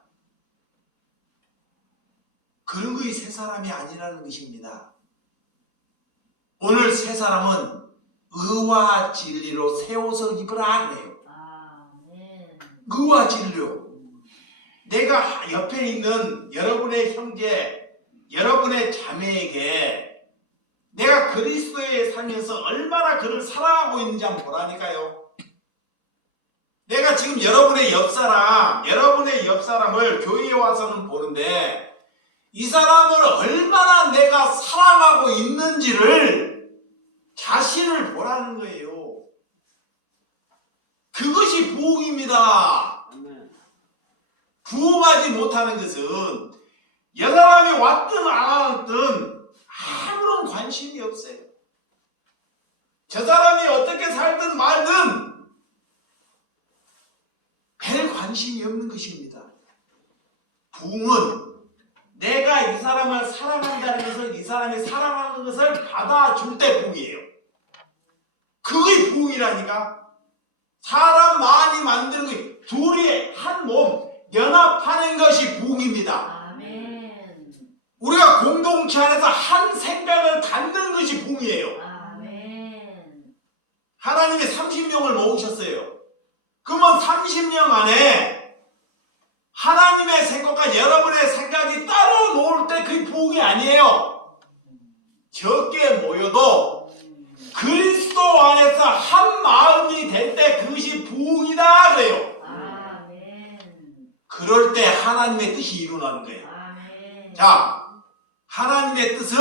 그런 것이 새 사람이 아니라는 것입니다. 오늘 새 사람은 의와 진리로 새 옷을 입으라 그래요. 아멘. 의와 진리로. 내가 옆에 있는 여러분의 형제, 여러분의 자매에게 내가 그리스도에 살면서 얼마나 그를 사랑하고 있는지 한번 보라니까요. 내가 지금 여러분의 옆사람을 교회에 와서는 보는데 이 사람을 얼마나 내가 사랑하고 있는지를 자신을 보라는 거예요. 그것이 부흥입니다. 부흥하지 못하는 것은 여 사람이 왔든 안 왔든 아무런 관심이 없어요. 저 사람이 어떻게 살든 말든 별 관심이 없는 것입니다. 부흥은 내가 이 사람을 사랑한다는 것을, 이 사람이 사랑하는 것을 받아줄 때 부흥이에요. 그게 부흥이라니까. 사람 많이 만드는 거, 둘이 한 몸 연합하는 것이 부흥입니다. 아멘. 우리가 공동체 안에서 한 생각을 갖는 것이 부흥이에요. 아멘. 하나님이 30명을 모으셨어요. 그러면 30명 안에 하나님의 생각과 여러분의 생각이 따로 놓을 때 그게 부흥이 아니에요. 적게 모여도 그리스도 안에서 한 마음이 될 때 그것이 부흥이다 그래요. 아멘. 그럴 때 하나님의 뜻이 일어나는 거예요. 아멘. 자, 하나님의 뜻은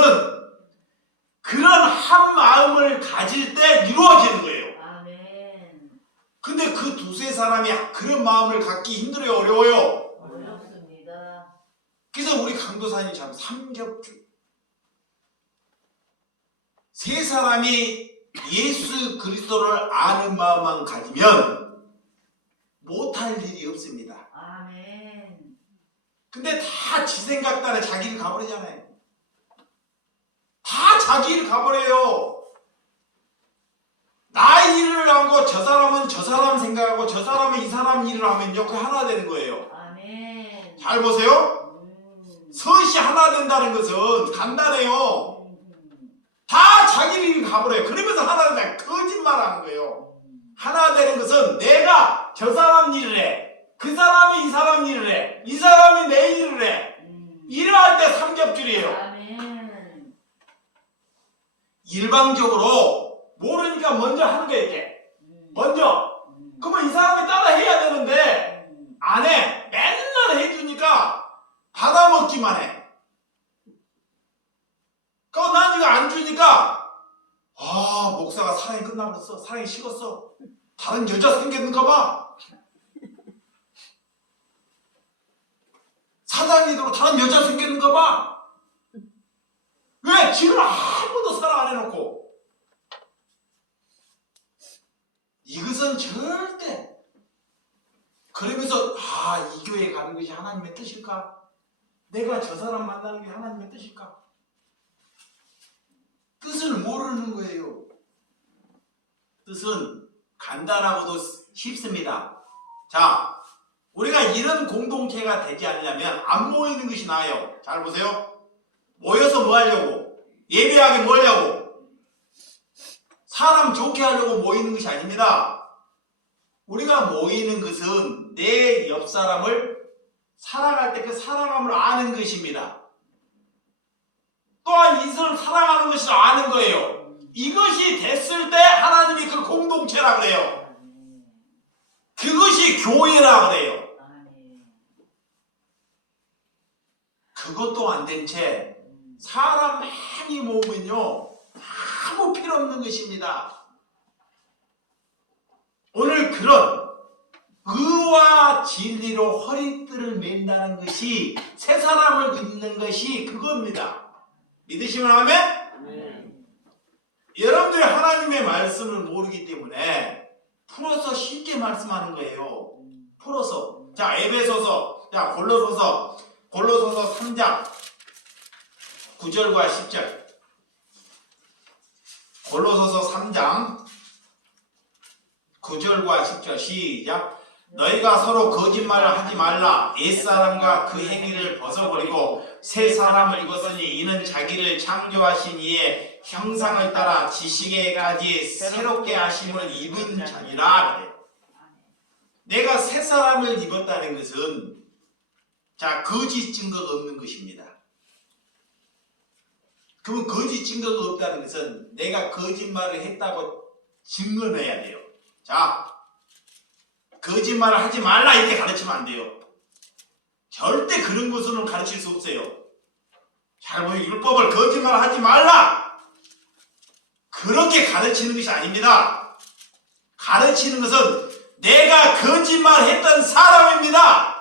그런 한 마음을 가질 때 이루어지는 거예요. 아멘. 근데 그 두세 사람이 그런 마음을 갖기 힘들어요, 어려워요? 어렵습니다. 그래서 우리 강도사님 참 삼겹줄. 세 사람이 예수 그리스도를 아는 마음만 가지면 못할 일이 없습니다. 아멘. 근데 다 지 생각 따라 자기를 가버리잖아요. 다 자기를 가버려요. 나 일을 하고 저 사람은 저 사람 생각하고 저 사람은 이 사람 일을 하면요, 그 하나 되는 거예요. 아멘. 잘 보세요. 셋이 하나 된다는 것은 간단해요. 다 자기 일을 가버려요. 그러면서 하나 된다. 거짓말하는 거예요. 하나 되는 것은 내가 저 사람 일을 해, 그 사람이 이 사람 일을 해, 이 사람이 내 일을 해. 일을 할 때 삼겹줄이에요. 아멘. 일방적으로 모르니까 먼저 하는 거예요. 이게 먼저. 그러면 이 사람이 따라 해야 되는데 안 해. 맨날 해주니까 받아먹기만 해. 그럼 난 이거 안 주니까 목사가 사랑이 끝나버렸어. 사랑이 식었어. 다른 여자 생겼는가 봐. 사장님도 다른 여자 생겼는가 봐. 왜? 지금 아무도 사랑 안 해놓고. 이것은 절대 그러면서 이 교회에 가는 것이 하나님의 뜻일까? 내가 저 사람 만나는 게 하나님의 뜻일까? 뜻을 모르는 거예요. 뜻은 간단하고도 쉽습니다. 자, 우리가 이런 공동체가 되지 않으려면 안 모이는 것이 나아요. 잘 보세요. 모여서 뭐 하려고? 예배하게 뭐 하려고? 사람 좋게 하려고 모이는 것이 아닙니다. 우리가 모이는 것은 내 옆 사람을 사랑할 때 그 사랑함을 아는 것입니다. 또한 이성을 사랑하는 것을 아는 거예요. 이것이 됐을 때 하나님이 그 공동체라 그래요. 그것이 교회라 그래요. 그것도 안 된 채 사람 많이 모으면요 아무 필요 없는 것입니다. 오늘 그런 의와 진리로 허리띠를 맨다는 것이 새 사람을 긋는 것이 그겁니다. 믿으시면 아멘? 여러분들이 하나님의 말씀을 모르기 때문에 풀어서 쉽게 말씀하는 거예요. 풀어서. 자, 에베소서, 자, 골로새서 골로새서 3장 9절과 10절. 골로새서 3장 9절과 10절 시작. 너희가 서로 거짓말을 하지 말라. 옛사람과 그 행위를 벗어버리고 새 사람을 입었으니 이는 자기를 창조하신 이의 형상을 따라 지식에까지 새롭게 하심을 입은 자니라. 그래요. 내가 새 사람을 입었다는 것은 자, 거짓 증거가 없는 것입니다. 그러면 거짓 증거가 없다는 것은 내가 거짓말을 했다고 증거내야 돼요. 자, 거짓말을 하지 말라 이렇게 가르치면 안 돼요. 절대 그런 것으로는 가르칠 수 없어요. 잘 보여, 율법을 거짓말 하지 말라 그렇게 가르치는 것이 아닙니다. 가르치는 것은 내가 거짓말했던 사람입니다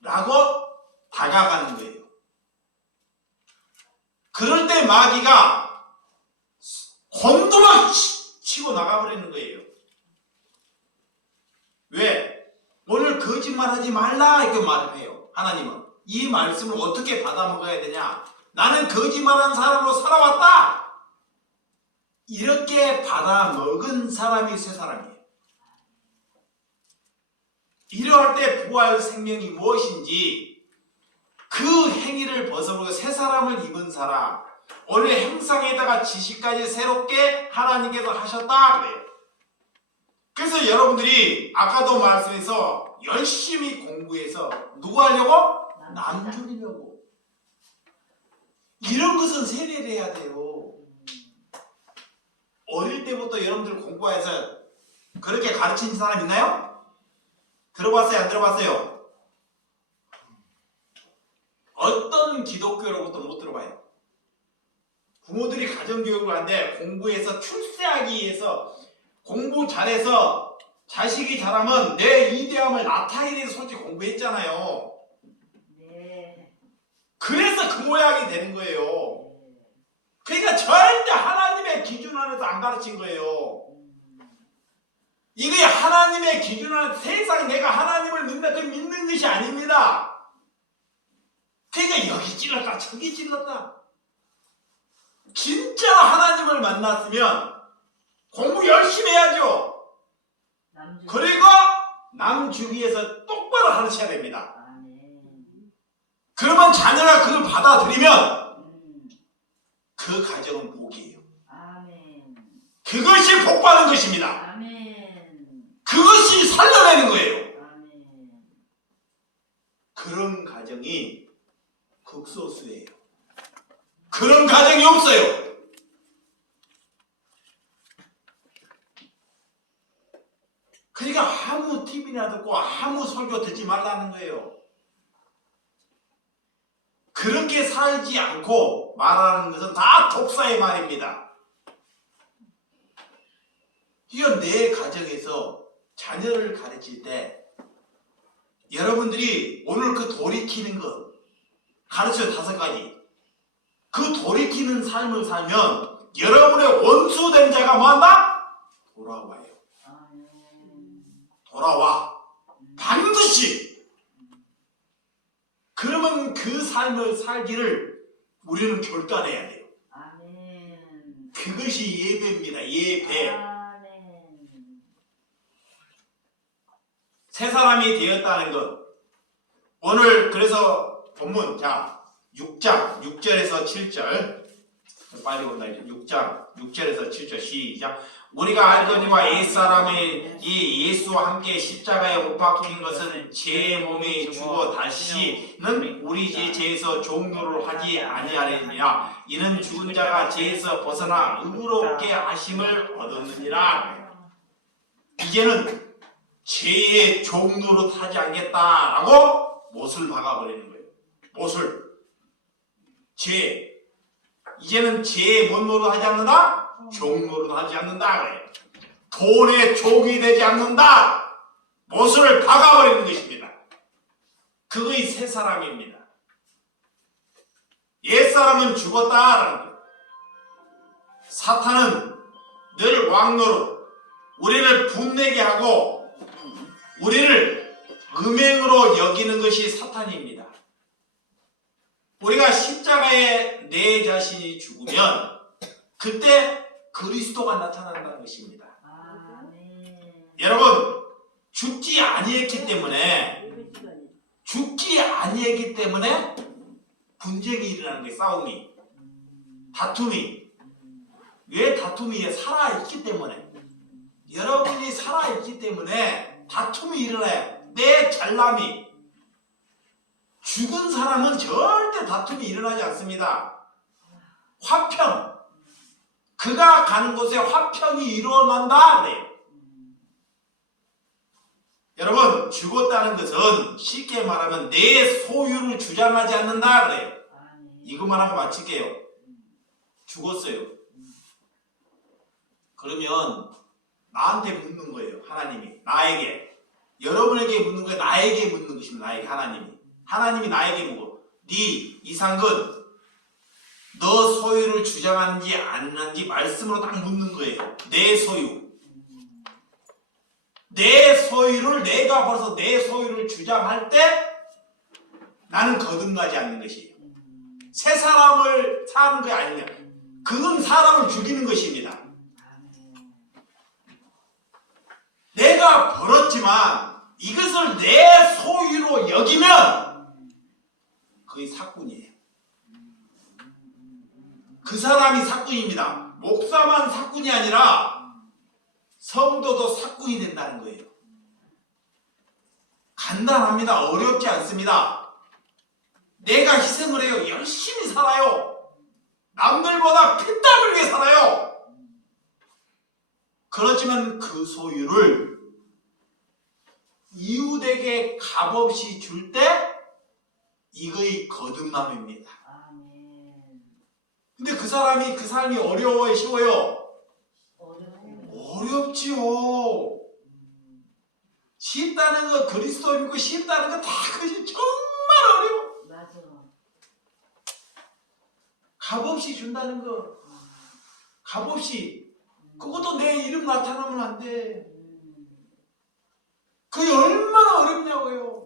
라고 다가가는 거예요. 그럴 때 마귀가 곤두막 치고 나가버리는 거예요. 왜? 오늘 거짓말하지 말라 이렇게 말을 해요. 하나님은 이 말씀을 어떻게 받아먹어야 되냐? 나는 거짓말하는 사람으로 살아왔다 이렇게 받아먹은 사람이 새 사람이에요. 이러할 때 부활 생명이 무엇인지 그 행위를 벗어버리고 새 사람을 입은 사람, 원래 형상에다가 지식까지 새롭게 하나님께서 하셨다 그래요. 그래서 여러분들이 아까도 말씀해서 열심히 공부해서 누구 하려고? 남 죽이려고. 이런 것은 세뇌를 해야 돼요. 어릴 때부터 여러분들 공부해서 그렇게 가르친 사람 있나요? 들어봤어요? 안 들어봤어요? 어떤 기독교로부터 못 들어봐요. 부모들이 가정교육을 하는데 공부해서 출세하기 위해서 공부 잘해서 자식이 잘하면 내 위대함을 나타내기 위해서 솔직히 공부했잖아요. 네. 그래서 그 모양이 되는 거예요. 그러니까 절대 하나님의 기준 안에서 안 가르친 거예요. 이게 하나님의 기준 안에서 세상 내가 하나님을 믿는다 그 믿는 것이 아닙니다. 그러니까 여기 찔렀다 저기 찔렀다. 진짜 하나님을 만났으면 공부 열심히 해야죠. 그리고 남 주위에서 똑바로 가르쳐야 됩니다. 그러면 자녀가 그걸 받아들이면 그 가정은 복이에요. 그것이 복받는 것입니다. 그것이 살려내는 거예요. 그런 가정이 극소수예요. 그런 가정이 없어요. 그러니까 아무 TV나 듣고 아무 설교 듣지 말라는 거예요. 그렇게 살지 않고 말하는 것은 다 독사의 말입니다. 이건 내 가정에서 자녀를 가르칠 때 여러분들이 오늘 그 돌이키는 것 가르쳐요. 5가지. 그 돌이키는 삶을 살면 여러분의 원수된 자가 뭐한다? 돌아와요. 돌아와. 반드시. 그러면 그 삶을 살기를 우리는 결단해야 돼요. 그것이 예배입니다. 예배. 새 사람이 되었다는 것. 오늘 그래서 본문 자 6장 6절에서 7절 빨리 본다. 6장 6절에서 7절 시작. 우리가 알거니와 옛사람의 이 예수와 함께 십자가에 못 박힌 것은 제 몸이 죽어 다시는 우리 죄에서 종노를 하지 아니하리니라. 이는 죽은 자가 죄에서 벗어나 의롭게 하심을 얻었느니라. 이제는 죄의 종노릇 하지 않겠다라고 못을 박아버리는 거예요. 못을. 죄. 이제는 죄의 뭔 노릇 하지 않는다? 종노릇 하지 않는다 그래요. 돈의 종이 되지 않는다. 못을 박아버리는 것입니다. 그것이 새 사람입니다. 옛사람은 죽었다라는 거예요. 사탄은 늘 왕노릇 우리를 분내게 하고 우리를 음행으로 여기는 것이 사탄입니다. 우리가 십자가에 내 자신이 죽으면 그때 그리스도가 나타난다는 것입니다. 아멘. 여러분, 죽지 아니했기 때문에 분쟁이 일어나는 거예요. 싸움이, 다툼이. 왜 다툼이 살아있기 때문에, 여러분이 살아있기 때문에 다툼이 일어나요. 내 잘남이. 죽은 사람은 절대 다툼이 일어나지 않습니다. 화평. 그가 가는 곳에 화평이 일어난다 그래요. 여러분, 죽었다는 것은 쉽게 말하면 내 소유를 주장하지 않는다 그래요. 이것만 하고 마칠게요. 죽었어요. 그러면 나한테 묻는 거예요. 하나님이 나에게, 여러분에게 묻는 거예요. 나에게 묻는 것입니다. 나에게 하나님이 나에게 묻고, 네 이상근 너 소유를 주장하는지 안 하는지 말씀으로 딱 묻는 거예요. 내 소유. 내 소유를, 내가 벌써 내 소유를 주장할 때 나는 거듭나지 않는 것이에요. 새 사람을 사는 게 아니냐. 그건 사람을 죽이는 것입니다. 내가 벌었지만 이것을 내 소유로 여기면 그게 사꾼이에요. 그 사람이 사꾼입니다. 목사만 사꾼이 아니라 성도도 사꾼이 된다는 거예요. 간단합니다. 어렵지 않습니다. 내가 희생을 해요. 열심히 살아요. 남들보다 피땀 흘리게 살아요. 그렇지만 그 소유를 이웃에게 값없이 줄 때 이거의 거듭남입니다. 근데 그 삶이 어려워요, 쉬워요? 어렵지요. 쉽다는 거, 그리스도 믿고 쉽다는 거 다 그것이 정말 어려워. 맞아. 값없이 준다는 거, 값없이. 그것도 내 이름 나타나면 안 돼. 그게 얼마나 어렵냐고요.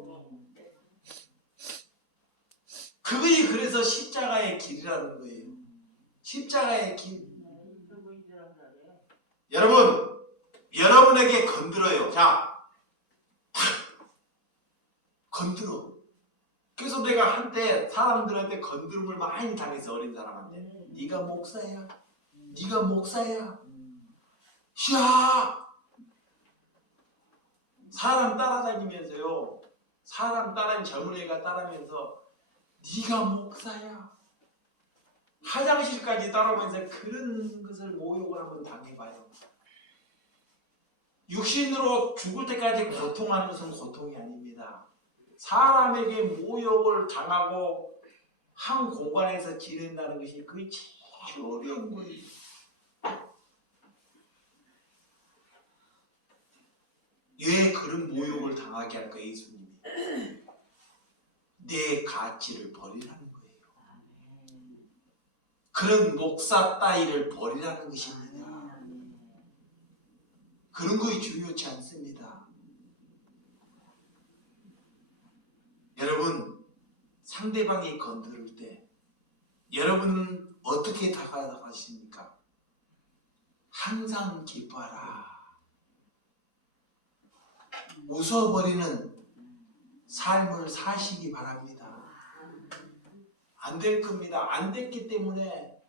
그게 그래서 십자가의 길이라는 거예요. 십자가의 길. 여러분, 여러분에게 건드려요. 자, 건드려. 그래서 내가 한때 사람들한테 건드림을 많이 당해서, 어린 사람한테. 네가 목사야. 네가 목사야. 야! 사람 따라다니면서요. 사람 따라다니는 젊은 애가 따라면서 네가 목사야. 화장실까지 따라오면서 그런 것을 모욕을 한번 당해봐요. 육신으로 죽을 때까지 고통하는 것은 고통이 아닙니다. 사람에게 모욕을 당하고 한 공간에서 지낸다는 것이 그게 제일 어려운 거예요. 왜 그런 모욕을 당하게 할까, 예수님이? 내 가치를 버리라는 거예요. 그런 목사 따위를 버리라는 것입니다. 그런 것이 중요치 않습니다. 여러분, 상대방이 건드릴 때 여러분은 어떻게 다가가십니까? 항상 기뻐하라. 웃어버리는 삶을 사시기 바랍니다. 안 될 겁니다. 안 됐기 때문에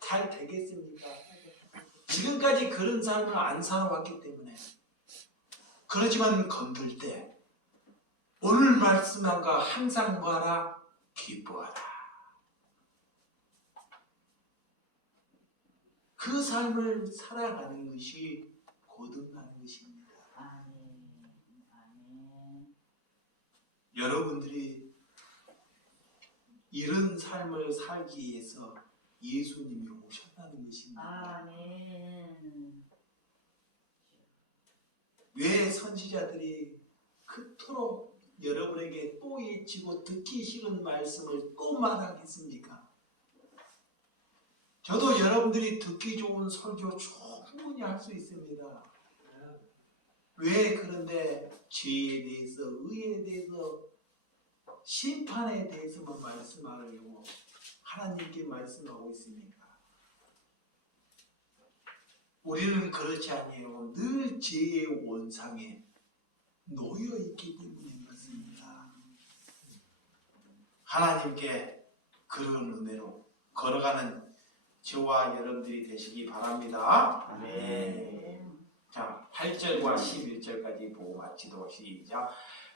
잘 되겠습니까? 지금까지 그런 삶을 안 살아왔기 때문에. 그렇지만 건들 때 오늘 말씀한 거 항상 봐라, 기뻐하라. 그 삶을 살아가는 것이 거듭나는 것입니다. 여러분들이 이런 삶을 살기 위해서 예수님이 오셨다는 것입니다. 아멘. 왜 선지자들이 그토록 여러분에게 또 외치고 듣기 싫은 말씀을 또 말하겠습니까? 저도 여러분들이 듣기 좋은 설교 충분히 할 수 있습니다. 왜 그런데 죄에 대해서, 의에 대해서, 심판에 대해서만 말씀하려고 하나님께 말씀하고 있습니까? 우리는 그렇지 아니에요. 늘 죄의 원상에 놓여 있기 때문에 그렇습니다. 하나님께 그런 은혜로 걸어가는 저와 여러분들이 되시기 바랍니다. 아멘. 자, 8절과 11절까지 보고 마치도록 시작.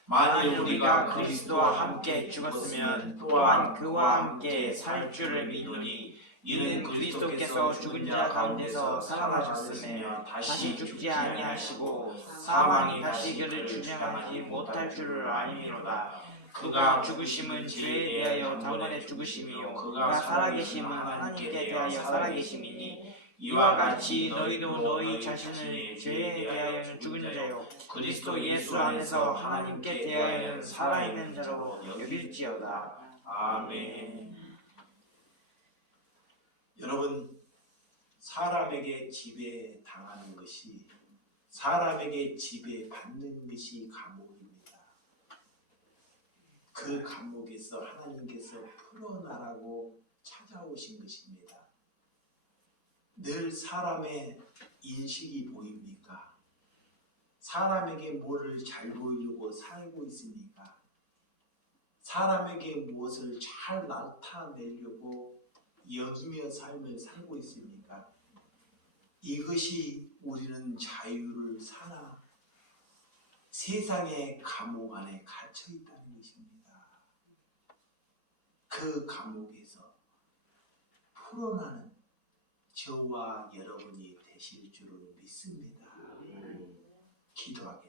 만일 우리가 그리스도와 함께 죽었으면 또한 그와 함께 살 줄을 믿으니 이는 그리스도께서 죽은 자 가운데서 살아나셨으며 다시 죽지 아니하시고 사망이 다시 그를 주장하지 못할 줄을 아니미로다. 그가 죽으심은 죄에 대하여 단번에 죽으심이요 그가 살아계심은 하나님께 대하여 살아계심이니 이와 같이 너희도 너희 자신을 죄에 대하여는 죽은 자요 그리스도 예수 안에서 하나님께 대하여는 살아있는 자로 여길지어다. 아멘. 여러분, 사람에게 지배당하는 것이, 사람에게 지배받는 것이 감옥입니다. 그 감옥에서 하나님께서 풀어나라고 찾아오신 것입니다. 늘 사람의 인식이 보입니까? 사람에게 뭐를 잘 보이려고 살고 있습니까? 사람에게 무엇을 잘 나타내려고 여기며 삶을 살고 있습니까? 이것이 우리는 자유를 사나 세상의 감옥 안에 갇혀 있다는 것입니다. 그 감옥에서 풀어나는 저와 여러분이 되실 줄을 믿습니다. 기도하겠습니다.